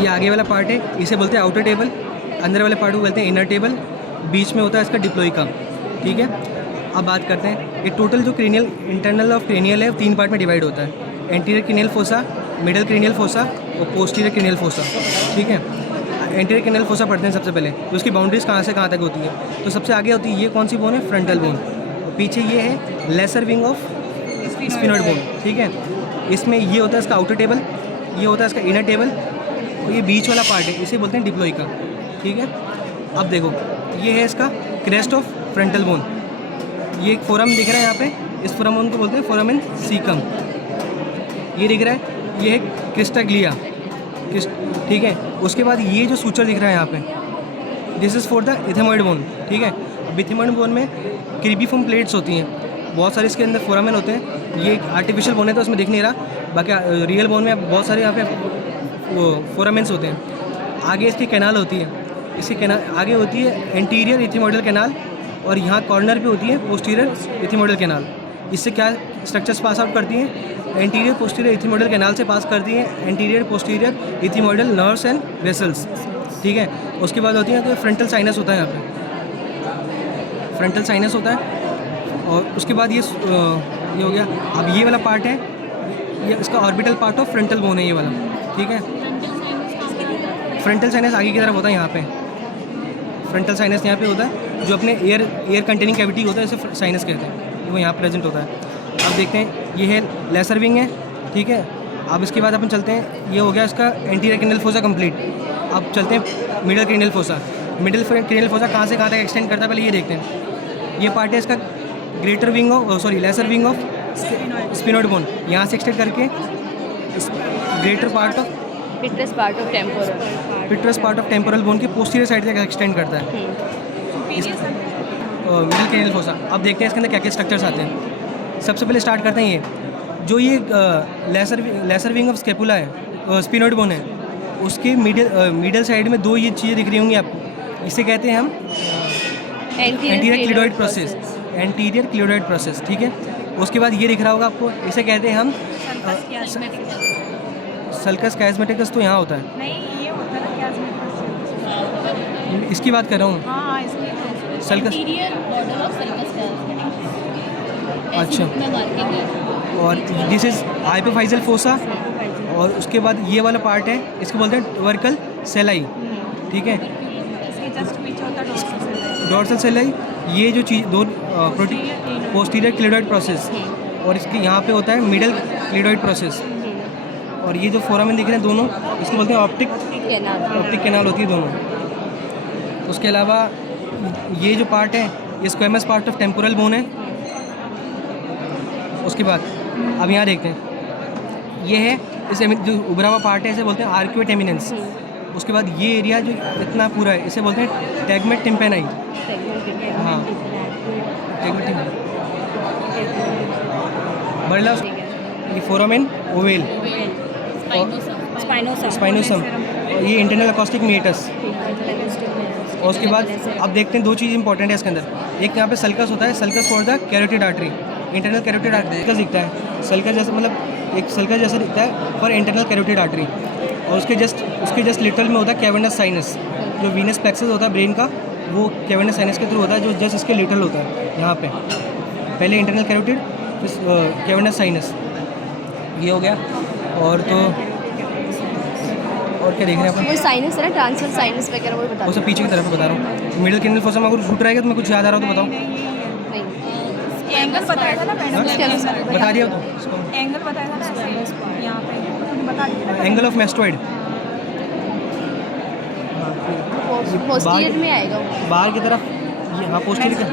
ये आगे वाला पार्ट है, इसे बोलते हैं आउटर टेबल। अंदर वाले पार्ट को बोलते हैं इनर टेबल। बीच में होता है इसका डिप्लोइका। ठीक है, अब बात करते हैं ये टोटल जो क्रेनियल इंटरनल ऑफ क्रेनियल है 3 पार्ट में डिवाइड होता है। Anterior cranial fossa, middle cranial fossa और पोस्टीरियर क्रेनियल फोसा। ठीक है, एंटीरियर क्रेनियल फोसा पढ़ते हैं सबसे पहले। तो उसकी बाउंड्रीज कहाँ से कहाँ तक होती है। तो सबसे आगे होती है ये कौन सी बोन है, फ्रंटल बोन। और पीछे ये है lesser wing of sphenoid bone. ठीक है, इसमें ये होता है इसका आउटर टेबल, ये होता है इसका इनर टेबल और ये बीच वाला पार्ट है इसे बोलते हैं डिप्लोइका। ठीक है, अब देखो ये है इसका क्रेस्ट ऑफ फ्रंटल बोन। ये एक फोरम दिख रहा है यहाँ पे, इस फोरम बोन को बोलते हैं फोरामेन सीकम। ये दिख रहा है, ये है क्रिस्टाग्लिया। ठीक है, उसके बाद ये जो सूचर दिख रहा है यहाँ पे, this is for the इथेमॉइड bone. ठीक है, अब इथेमॉइड बोन में क्रीबीफॉर्म प्लेट्स होती हैं, बहुत सारे इसके अंदर फोरामेन होते हैं। ये एक आर्टिफिशियल बोन है तो उसमें दिख नहीं रहा, बाकी रियल बोन में बहुत सारे यहाँ पे वो फोरामेंस होते हैं। आगे इसकी कैनाल होती है, इसकी कैनाल आगे होती है एंटीरियर इथेमॉइडल कैनाल और यहाँ कॉर्नर पे होती है पोस्टीरियर इथेमॉइडल कैनाल। इससे क्या स्ट्रक्चर्स पास आउट करती हैं, एंटीरियर पोस्टीरियर इथेमॉइडल कैनाल से पास करती हैं anterior posterior ethmoidal nerves and vessels. ठीक है, उसके बाद होती है तो फ्रंटल साइनस होता है, यहाँ पे फ्रंटल साइनस होता है। और उसके बाद ये हो गया। अब ये वाला पार्ट है, ये इसका orbital part of frontal bone है ये वाला। ठीक है, फ्रंटल साइनस आगे की तरफ होता है, यहाँ पे फ्रंटल साइनस यहाँ पे होता है, जो अपने एयर कंटेनिंग कैविटी होता है इसे साइनस कहते हैं, वो यहाँ प्रेजेंट होता है। अब देखते हैं ये है लेसर विंग है। ठीक है, अब इसके बाद अपन चलते हैं, ये हो गया इसका एंटीरियर क्रेनियल फोसा कंप्लीट। अब चलते हैं middle cranial fossa. Middle cranial fossa कहाँ से कहाँ तक एक्सटेंड करता है पहले ये देखते हैं। ये पार्ट है इसका greater wing of lesser wing of sphenoid bone, यहाँ से एक्सटेंड करके greater part of petrous part of temporal bone की पोस्टीरियर साइड तक एक्सटेंड करता है मिडल क्रेनियल फोसा। अब देखते हैं इसके अंदर क्या क्या स्ट्रक्चर्स आते हैं। सबसे पहले स्टार्ट करते हैं ये जो ये लेसर विंग ऑफ स्केपुला है, स्फिनोइड बोन है, उसके मिडल साइड में 2 ये चीज़ें दिख रही होंगी आपको, इसे कहते हैं हम anterior clinoid process. Anterior clinoid process. ठीक है, उसके बाद ये दिख रहा होगा आपको, इसे कहते हैं हम सल्कस कैज़मेटिकस। तो यहाँ होता है नहीं, ये होता है ना कैज़मेटिकस, इसकी बात कर रहा हूँ। हाँ इसकी सल्कस। अच्छा, और दिस इज़ हाइपोफाइजल फोसा। और उसके बाद ये वाला पार्ट है, इसको बोलते हैं ट्यूबरकल सेलाई। ठीक है, इसके जस्ट पीछे होता है डोर्सल सेलाई। ये जो चीज़ दो पोस्टीरियर क्लीडोइड प्रोसेस और इसके यहाँ पे होता है मिडल क्लीडोइड प्रोसेस। और ये जो फोरामेन दिख रहे हैं दोनों, इसको बोलते हैं ऑप्टिक कैनाल होती है दोनों। उसके अलावा ये जो पार्ट है ये squamous part of temporal bone है। उसके बाद अब यहाँ देखते हैं, ये है इसे जो उभरा हुआ पार्ट है इसे बोलते हैं आर्क्यूएट एमिनेंस। उसके बाद ये एरिया जो इतना पूरा है इसे बोलते हैं टैगमेट टिम्पेनाई। हाँ, टैगमेट टिम्पेनाई। बरला ये फोरामेन ओवेल, स्पाइनोसम, ये इंटरनल अकॉस्टिक मीटस। और उसके बाद अब देखते हैं 2 चीज़ इंपॉर्टेंट है इसके अंदर। एक यहाँ पे सल्कस होता है, sulcus for the carotid artery, internal carotid artery दिखता है। सल्कस जैसा मतलब एक सल्कस जैसा दिखता है फॉर इंटरनल कैरोटिड आर्टरी। और उसके जस्ट लिटरल में होता है कैवर्नस साइनस, जो वीनस प्लेक्सस होता है ब्रेन का, वो कैवर्नस साइनस के थ्रू होता है, जो जस्ट इसके लिटरल होता है यहाँ पे। पहले इंटरनल कैरोटिड, फिर कैवर्नस साइनस, ये हो गया। और तो और क्या देख रहे हैं अपन, वो साइनस है ना, ट्रांसफर साइनस वगैरह वो बता वो सब पीछे की तरफ बता रहा हूँ। मिडल क्रेनियल फोसा में अगर छूट रहेगा तो मैं कुछ याद आ रहा हो तो बताओ। एंगल बताया था ना मैडम, बता दिया तो एंगल बताया था ना यहाँ पे, बता दिया एंगल ऑफ मेस्टोइड पोस्टीरियर में आएगा बाहर की तरफ। ये हाँ पोस्टीरियर का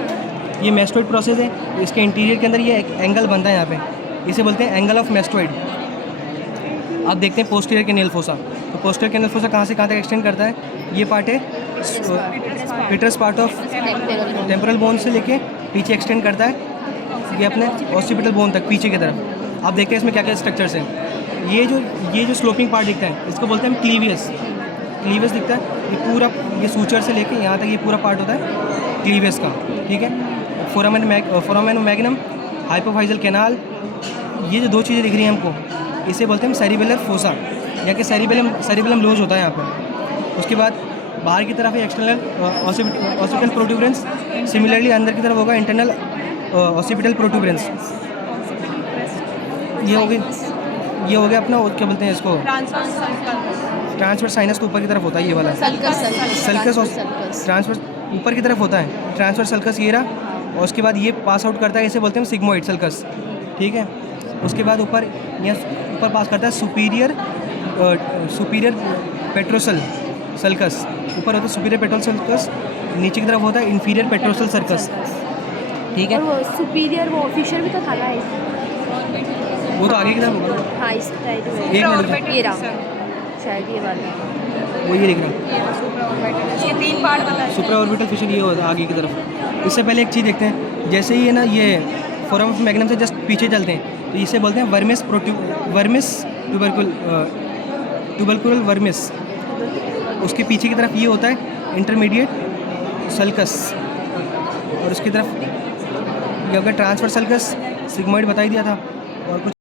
ये मेस्टोइड प्रोसेस है, इसके इंटीरियर के अंदर ये एक एंगल बनता है यहाँ पे, इसे बोलते हैं एंगल ऑफ मेस्टोइड। अब देखते हैं पोस्टीरियर क्रेनियल फोसा। तो पोस्टीरियर क्रेनियल फोसा कहाँ से कहाँ तक एक्सटेंड करता है, ये पार्ट है पिट्रस पार्ट ऑफ टेम्पोरल बोन से लेके पीछे एक्सटेंड करता है ये अपने ऑसिपिटल बोन तक पीछे की तरफ। अब देखते हैं इसमें क्या क्या स्ट्रक्चर्स हैं। ये जो स्लोपिंग पार्ट दिखता है इसको बोलते हैं क्लीवियस दिखता है। ये पूरा ये सूचर से लेके यहाँ तक ये पूरा पार्ट होता है क्लीवियस का। ठीक है, फोरामेन मैग्नम, हाइपोफाइजल कैनाल, ये जो 2 चीज़ें दिख रही हैं हमको इसे बोलते हैं सेरिबेलर फोसा। यहाँ के सेरिबेलम लूज होता है यहाँ पर। उसके बाद बाहर की तरफ है एक्सटर्नल ऑसिपिटल प्रोट्यूबरेंस, सिमिलरली अंदर की तरफ होगा इंटरनल ऑसिपिटल प्रोट्यूबरेंस। ये हो गया अपना क्या बोलते हैं इसको, ट्रांसवर्स साइनस तो ऊपर की तरफ होता है ये वाला, सल्कस और ट्रांसवर्स ऊपर की तरफ होता है, ट्रांसवर्स सल्कस ये रहा। और उसके बाद ये पास आउट करता है, इसे बोलते हैं सिग्मोइड सल्कस, ठीक है। उसके बाद ऊपर पास करता है सुपीरियर पेट्रोसल सल्कस, ऊपर होता है सुपीरियर पेट्रोसल सल्कस, नीचे की तरफ होता है इन्फीरियर पेट्रोसल सर्कस, ठीक है। और वो सुपीरियर वो फिशर भी तो था ना वो तो आगे की तरफ होगा। हाँ इस साइड में एक मिनट, ये रहा शायद ये वाला। वो ये लिख रहा ये 3 पार्ट वाला सुप्रा ऑर्बिटल फिशर, ये होता है आगे की तरफ। इससे पहले एक चीज़ देखते हैं, जैसे ही है ना ये फोरम ऑफ मैग्नम से जस्ट पीछे चलते हैं तो इसे बोलते हैं वर्मिस ट्यूबरकुलर वर्मिस। उसके पीछे की तरफ ये होता है इंटरमीडिएट सल्कस, और उसकी तरफ ये होगा ट्रांसफर सल्कस, सिग्मोइड बता ही दिया था। और कुछ